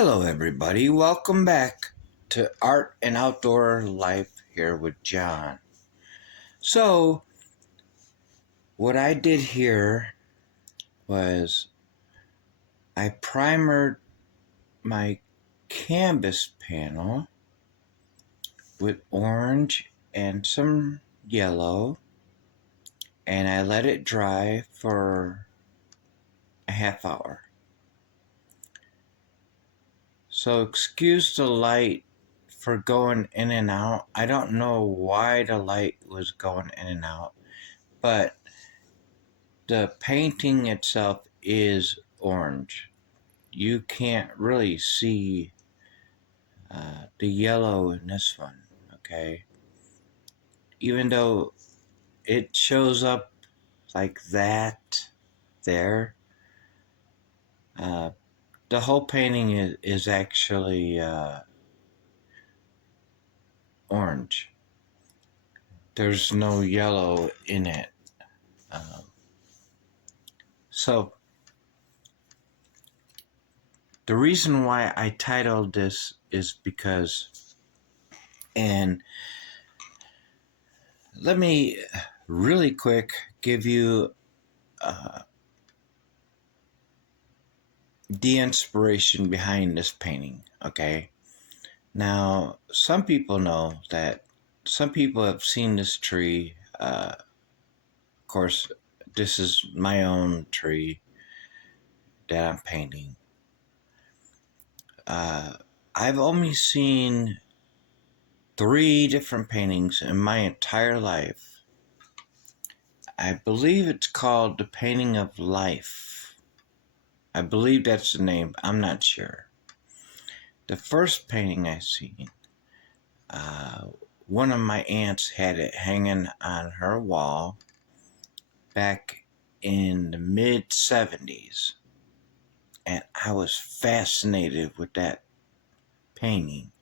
Hello, everybody. Welcome back to Art and Outdoor Life here with John. So, what I did here was I primered my canvas panel with orange and some yellow, and I let it dry for a half hour. So, excuse the light for going in and out. I don't know why the light was going in and out, but the painting itself is orange. You can't really see the yellow in this one, okay? Even though it shows up like that there, the whole painting is actually orange. There's no yellow in it. So the reason why I titled this is because, and let me really quick give you the inspiration behind this painting, okay? Now, some people know that some people have seen this tree. Of course, this is my own tree that I'm painting. I've only seen 3 different paintings in my entire life. I believe it's called The Painting of Life. I believe that's the name. I'm not sure. The first painting I seen, one of my aunts had it hanging on her wall back in the mid-70s, and I was fascinated with that painting.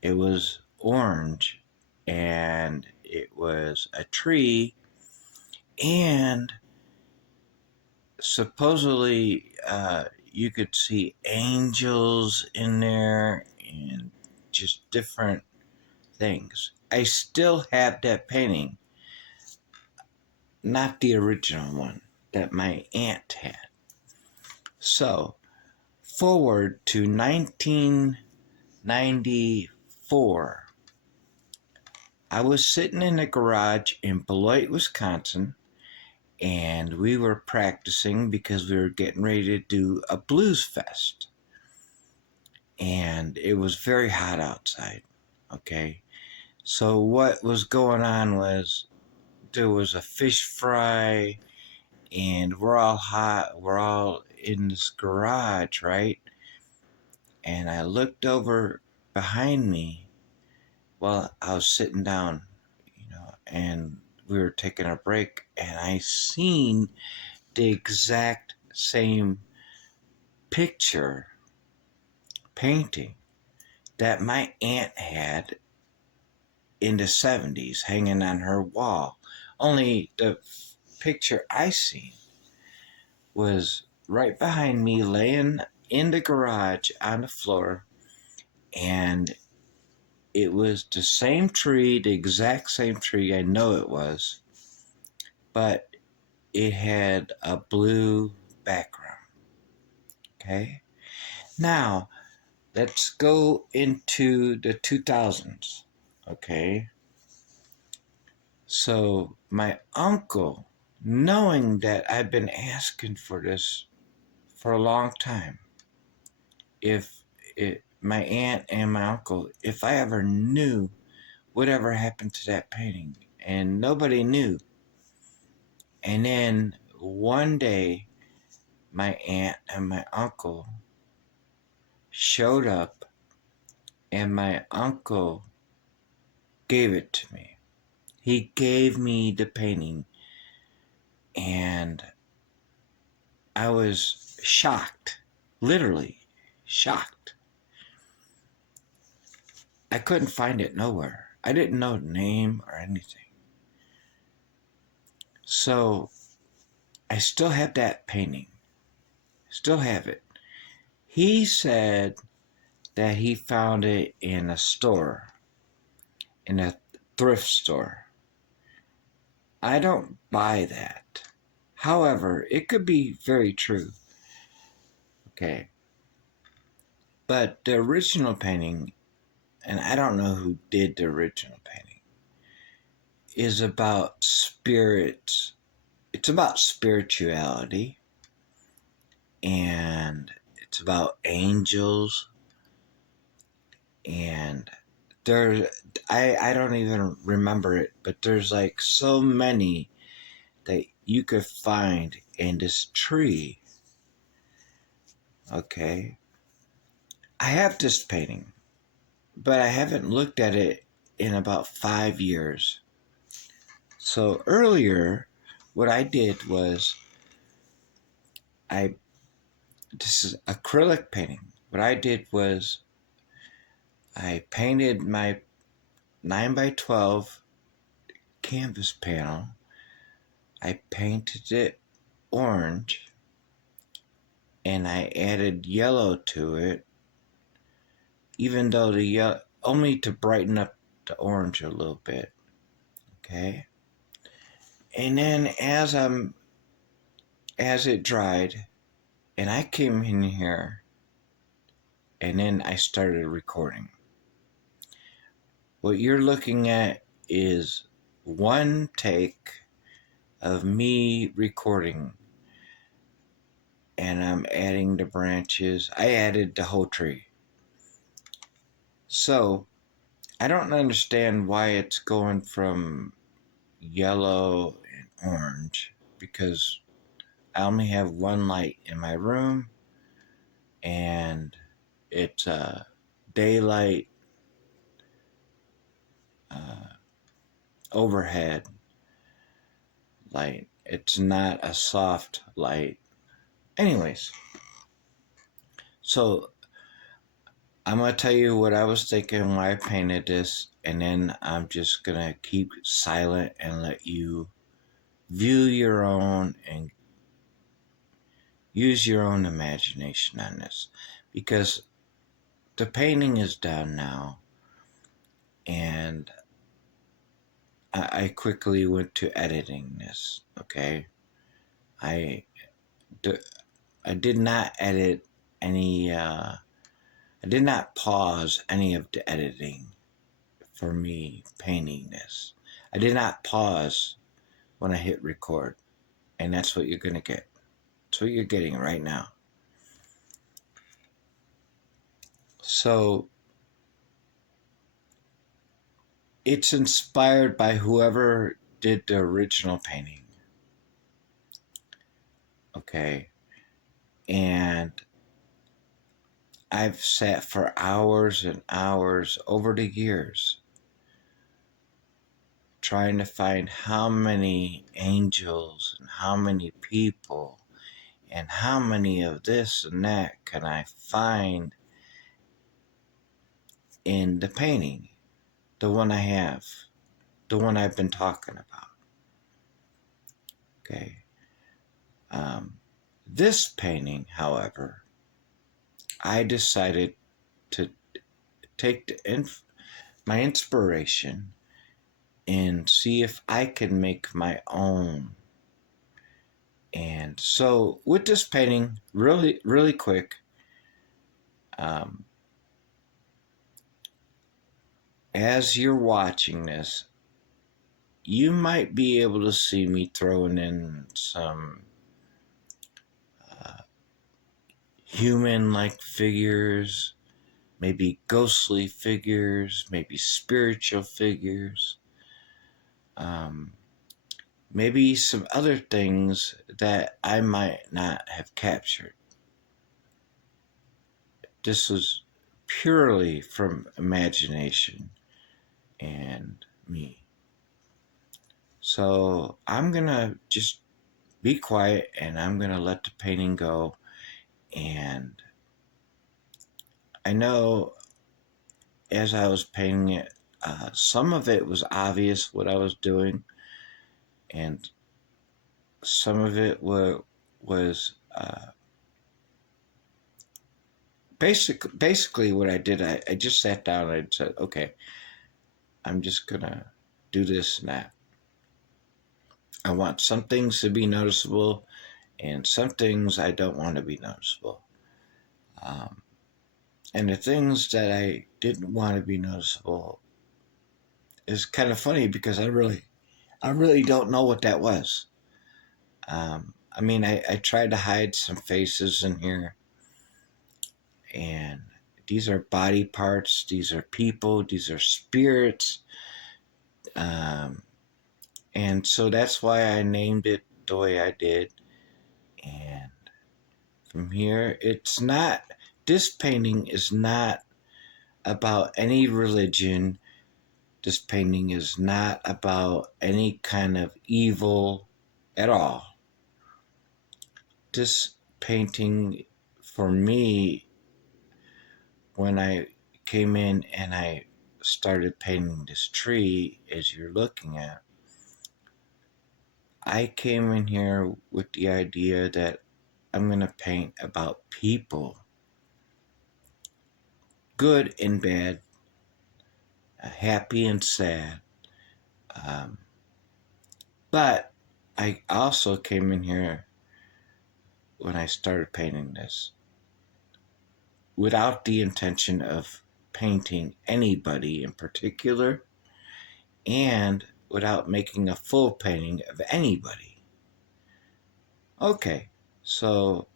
It was orange, and it was a tree, and supposedly you could see angels in there and just different things. I still have that painting, not the original one that my aunt had. So, forward to 1994, I was sitting in a garage in Beloit, Wisconsin, and we were practicing because we were getting ready to do a blues fest. And it was very hot outside, okay? So what was going on was there was a fish fry, and we're all hot. We're all in this garage, right? And I looked over behind me while I was sitting down, and we were taking a break, and I seen the exact same picture painting that my aunt had in the 70s hanging on her wall. Only the picture I seen was right behind me, laying in the garage on the floor, and it was the same tree, the exact same tree. I know it was, but it had a blue background. Okay? Now, let's go into the 2000s. Okay? So, my uncle, knowing that I've been asking for this for a long time, my aunt and my uncle, if I ever knew whatever happened to that painting, and nobody knew. And then one day, my aunt and my uncle showed up, and my uncle gave it to me. He gave me the painting, and I was shocked, literally shocked. I couldn't find it nowhere. I didn't know the name or anything. So I still have that painting. Still have it. He said that he found it in a store, in a thrift store. I don't buy that. However, it could be very true. Okay. But the original painting, and I don't know who did the original painting, is about spirits. It's about spirituality, and it's about angels, and there I don't even remember it, but there's like so many that you could find in this tree. Okay. I have this painting, but I haven't looked at it in about 5 years. So earlier, what I did was I this is acrylic painting. What I did was I painted my 9 by 12 canvas panel. I painted it orange and I added yellow to it, even though the yellow, only to brighten up the orange a little bit. Okay. And then as it dried, and I came in here and then I started recording. What you're looking at is one take of me recording, and I'm adding the branches. I added the whole tree. So I don't understand why it's going from yellow and orange, because I only have one light in my room, and it's a daylight overhead light. It's not a soft light. Anyways, so I'm going to tell you what I was thinking when I painted this, and then I'm just going to keep silent and let you view your own and use your own imagination on this. Because the painting is done now, and I quickly went to editing this, okay? I, I did not edit any, I did not pause any of the editing for me painting this. I did not pause when I hit record, and that's what you're going to get. That's what you're getting right now. So it's inspired by whoever did the original painting. Okay. And I've sat for hours and hours over the years trying to find how many angels and how many people and how many of this and that can I find in the painting, the one I have, the one I've been talking about. Okay. This painting, however, I decided to take my inspiration and see if I can make my own. And so with this painting, really, really quick, as you're watching this, you might be able to see me throwing in some human-like figures, maybe ghostly figures, maybe spiritual figures, maybe some other things that I might not have captured. This was purely from imagination and me. So I'm going to just be quiet and I'm going to let the painting go. And I know as I was painting it, some of it was obvious what I was doing, and some of it was basically what I did, I just sat down and I said, okay, I'm just gonna do this and that. I want some things to be noticeable, and some things I don't want to be noticeable. Um, and the things that I didn't want to be noticeable is kind of funny because I really don't know what that was. I mean, I tried to hide some faces in here, and these are body parts, these are people, these are spirits. Um, and so that's why I named it the way I did. And from here, this painting is not about any religion. This painting is not about any kind of evil at all. This painting, for me, when I came in and I started painting this tree, as you're looking at, I came in here with the idea that I'm going to paint about people, good and bad, happy and sad. Um, but I also came in here when I started painting this without the intention of painting anybody in particular and without making a full painting of anybody. Okay, so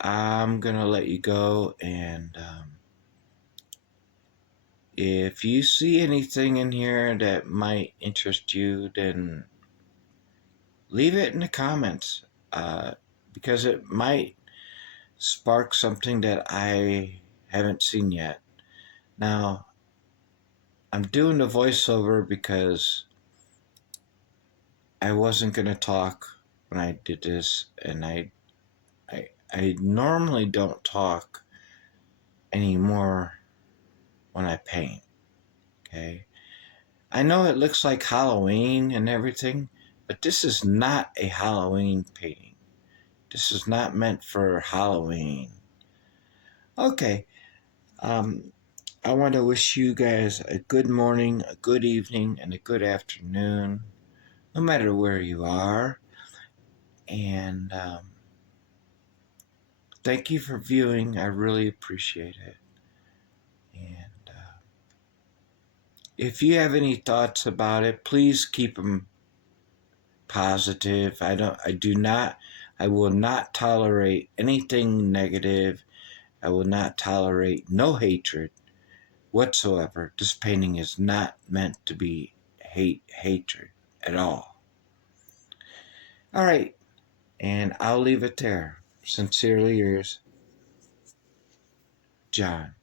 I'm gonna let you go, and if you see anything in here that might interest you, then leave it in the comments, uh, because it might spark something that I haven't seen yet. Now, I'm doing the voiceover because I wasn't going to talk when I did this, and I normally don't talk anymore when I paint, okay? I know it looks like Halloween and everything, but this is not a Halloween painting. This is not meant for Halloween. Okay, um, I want to wish you guys a good morning, a good evening, and a good afternoon, no matter where you are. And thank you for viewing. I really appreciate it. And if you have any thoughts about it, please keep them positive. I will not tolerate anything negative. I will not tolerate no hatred whatsoever. This painting is not meant to be hatred at all. All right, and I'll leave it there. Sincerely yours, John.